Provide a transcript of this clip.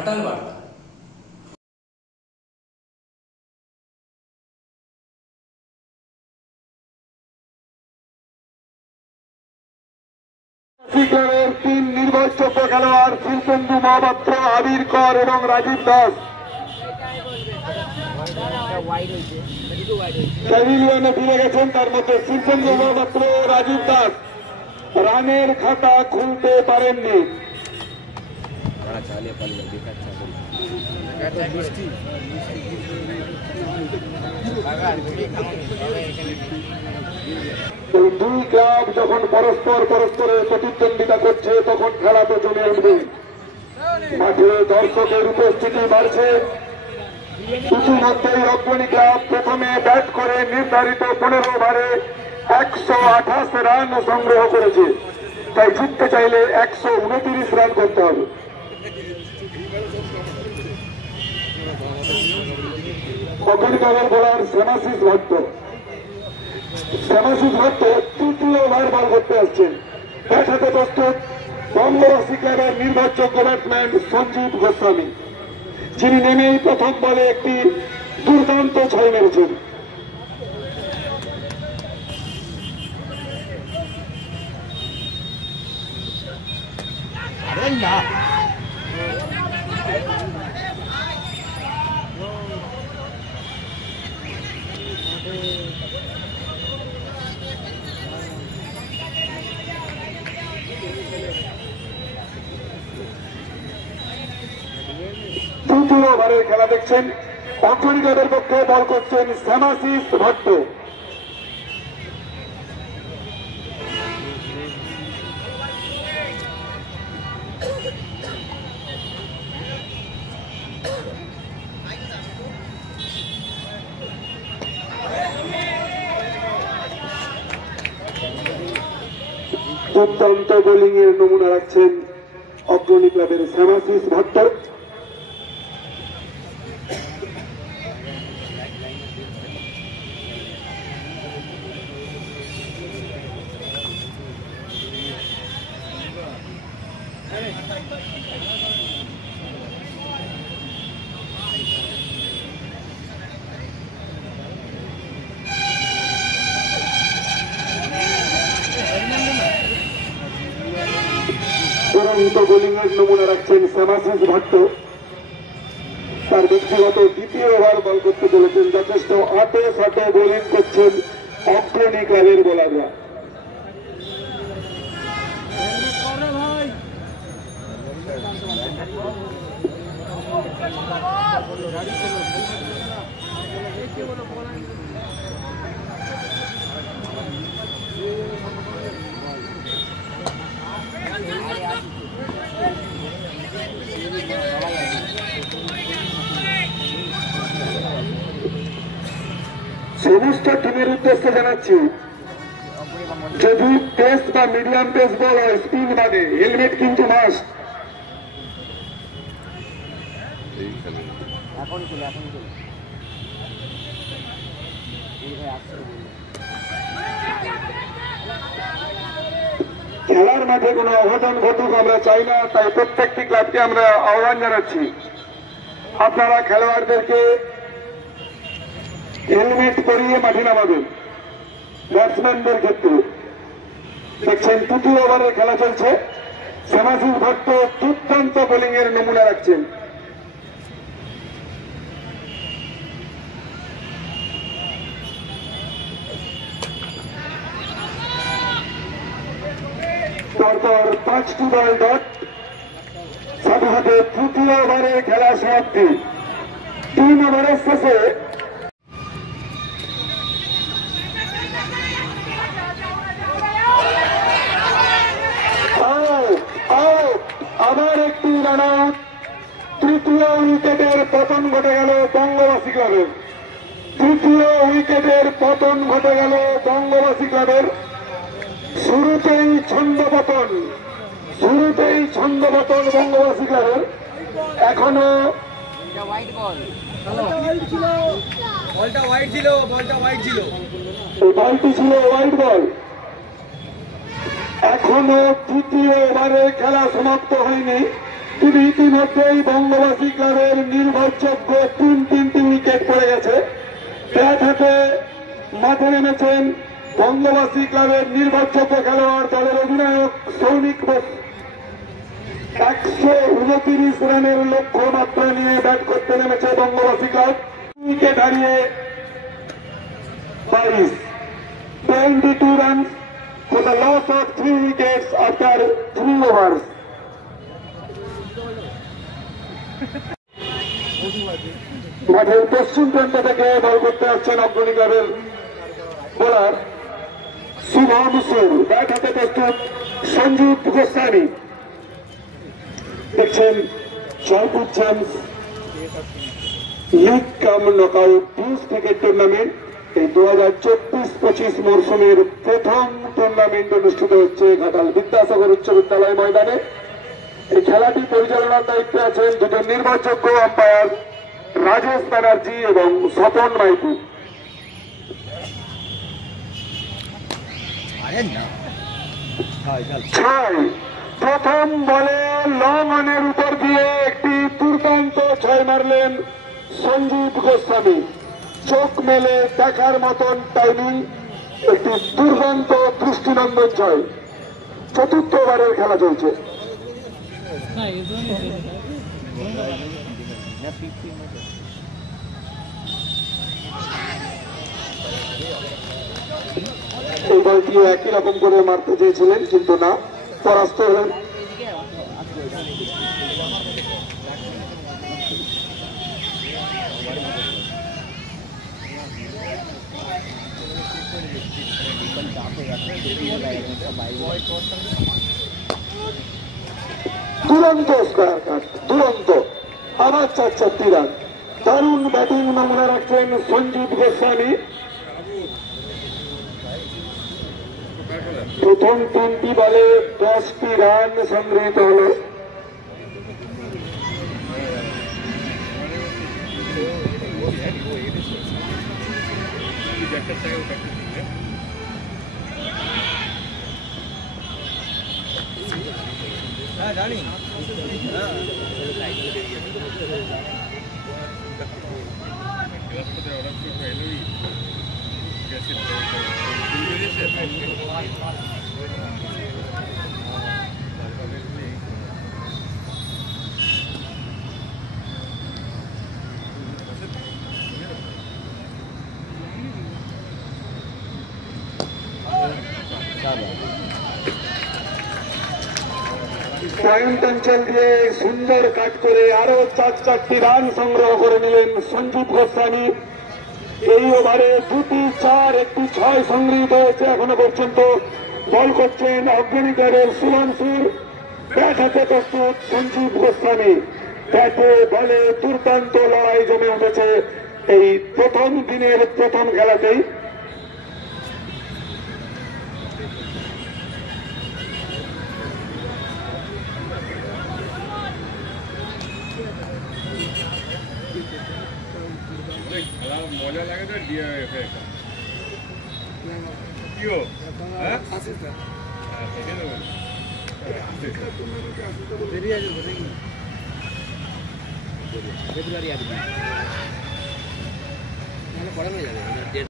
ঘাটাল বার্তা। তিন নির্ভরযোগ্য খেলোয়াড় শিল্পেন্দু মহাপাত্র, আবির কর এবং রাজীব দাস প্যাভিলিয়নে ফিরে গেছেন। তার মধ্যে শিল্পেন্দু মহাপাত্র ও রাজীব দাস রানের খাতা খুলতে পারেননি। এই দুই ক্লাব যখন পরস্পরের প্রতিদ্বন্দ্বিতা করছে তখন খেলা তো জমে উঠবে। মাঠে দর্শকের উপস্থিতি বাড়ছে। ইতিমধ্যেই অগ্রণী ক্লাব প্রথমে ব্যাট করে নির্ধারিত 15 ওভারে 128 রান সংগ্রহ করেছে। তাই জিততে চাইলে 129 রান করতে হবে। অগ্রণী ক্লাবের বোলার শ্যামাশিস ভট্ট তৃতীয় ওভার বল করতে আসছেন। ব্যাট হাতে প্রস্তুত বঙ্গবাসী ক্লাবের নির্ভরযোগ্য ব্যাটসম্যান সঞ্জীব গোস্বামী, যিনি নেমেই প্রথম বলে একটি দুর্দান্ত 6 মেরেছেন। তৃতীয় ওভারের খেলা দেখছেন। অগ্রণী ক্লাবের পক্ষে বল করছেন শ্যামাশিস ভট্ট। দুর্দান্ত বোলিং এর নমুনা রাখছেন অগ্রণী ক্লাবের শ্যামাশিস ভট্ট। দুরন্ত বোলিং এর নমুনা রাখছেন শ্যামাশিস ভট্ট। তার ব্যক্তিগত দ্বিতীয় ওভার বল করতে চলেছেন। যথেষ্ট আটে সাটে বোলিং করছেন অগ্রণী ক্লাবের বোলাররা। সমস্ত টিমের উদ্দেশ্যে জানাচ্ছি, যদি পেস বা মিডিয়াম পেস বল হয় স্পিন বাদে হেলমেট কিন্তু মাস্ট। খেলার মাঠে কোনো অঘটন ঘটুক আমরা চাই না, তাই প্রত্যেকটি ক্লাবকে আমরা আহ্বান জানাচ্ছি, আপনারা খেলোয়াড়দেরকে হেলমেট পরিয়ে মাঠে নামাবেন। ব্যাটসম্যানদের ক্ষেত্রে দেখছেন তৃতীয় ওভারের খেলা চলছে। শ্যামাশিস ভট্ট দুর্দান্ত বোলিং এর নমুনা রাখছেন। পরপর 5টি বল ডট, সাথে সাথে তৃতীয় ওভারের খেলা সমাপ্তি। 3 ওভারের শেষে আবার একটি রান আউট। তৃতীয় উইকেটের পতন ঘটে গেল বঙ্গবাসী ক্লাবের। তৃতীয় উইকেটের পতন ঘটে গেল বঙ্গবাসী ক্লাবের। শুরুতেই ছন্দপতন বঙ্গবাসী ক্লাবের। এখনো বলটি ছিল হোয়াইট বল। এখনো তৃতীয় ওভারে খেলা সমাপ্ত হয়নি। কিন্তু ইতিমধ্যেই বঙ্গবাসী ক্লাবের নির্ভরযোগ্য তিনটি উইকেট পড়ে গেছে। ব্যাট হাতে মাঠে নেমেছেন বঙ্গবাসী ক্লাবের নির্ভরযোগ্য খেলোয়াড় দলের অধিনায়ক সৌমিক বোস। 129 রানের লক্ষ্যমাত্রা নিয়ে ব্যাট করতে নেমেছে বঙ্গবাসী ক্লাব। উইকেট হারিয়ে 22 run for the loss of 3 wickets after 3 overs. মাঠের পশ্চিম প্রান্ত থেকে বল করতে আসছেন অগ্রণী ক্লাবের বোলার শুভম সুর। ব্যাট হাতে প্রস্তুত সঞ্জীব গোস্বামী। দেখছেন জয়পুর চ্যাম্পস লিগ কাম নকআউট 2 ক্রিকেট টুর্নামেন্ট এই 2024-25 মরশুমের প্রথম টুর্নামেন্ট অনুষ্ঠিত হচ্ছে ঘাটাল বিদ্যাসাগর উচ্চ বিদ্যালয় ময়দানে। এই খেলাটি পরিচালনার দায়িত্বে আছেন দুজন নির্ভরযোগ্য আম্পায়ার রাজেশ ব্যানার্জি এবং স্বপন মাইতি। প্রথম বলে লং অনের উপর দিয়ে একটি দুর্দান্ত 6 মারলেন সঞ্জীব গোস্বামী। চোখ মেলে দেখার মতন টাইমিং, একটি দুর্দান্ত দৃষ্টিনন্দন 6। চতুর্থ ওভারের খেলা চলছে। এই বলটিও একই রকম করে মারতে চেয়েছিলেন কিন্তু না, পরাস্ত হলেন। দুরন্ত স্কোয়ার কাট, দুরন্ত। আবার 4 রান। দারুণ ব্যাটিং নমুনা রাখছেন সঞ্জীব গোস্বামী। প্রথম 3টি বলে 10টি রান সংগৃহীত হল। পয়েন্ট অঞ্চল দিয়ে সুন্দর কাট করে আরো 4টি রান সংগ্রহ করে নিলেন সঞ্জীব গোস্বামী। এই ওভারে 2টি 4, একটি 6 সংগৃহীত হয়েছে এখনো পর্যন্ত। বল করছেন অগ্রণী ক্লাবের শুভম সুর। ব্যাট হাতে প্রস্তুত সঞ্জীব গোস্বামী। ব্যাটে বলে দুর্দান্ত লড়াই জমে উঠেছে এই প্রথম দিনের প্রথম খেলাতেই। মজা লাগে তো ফেব্রুয়ারি আসবে পড়ানো যাবে।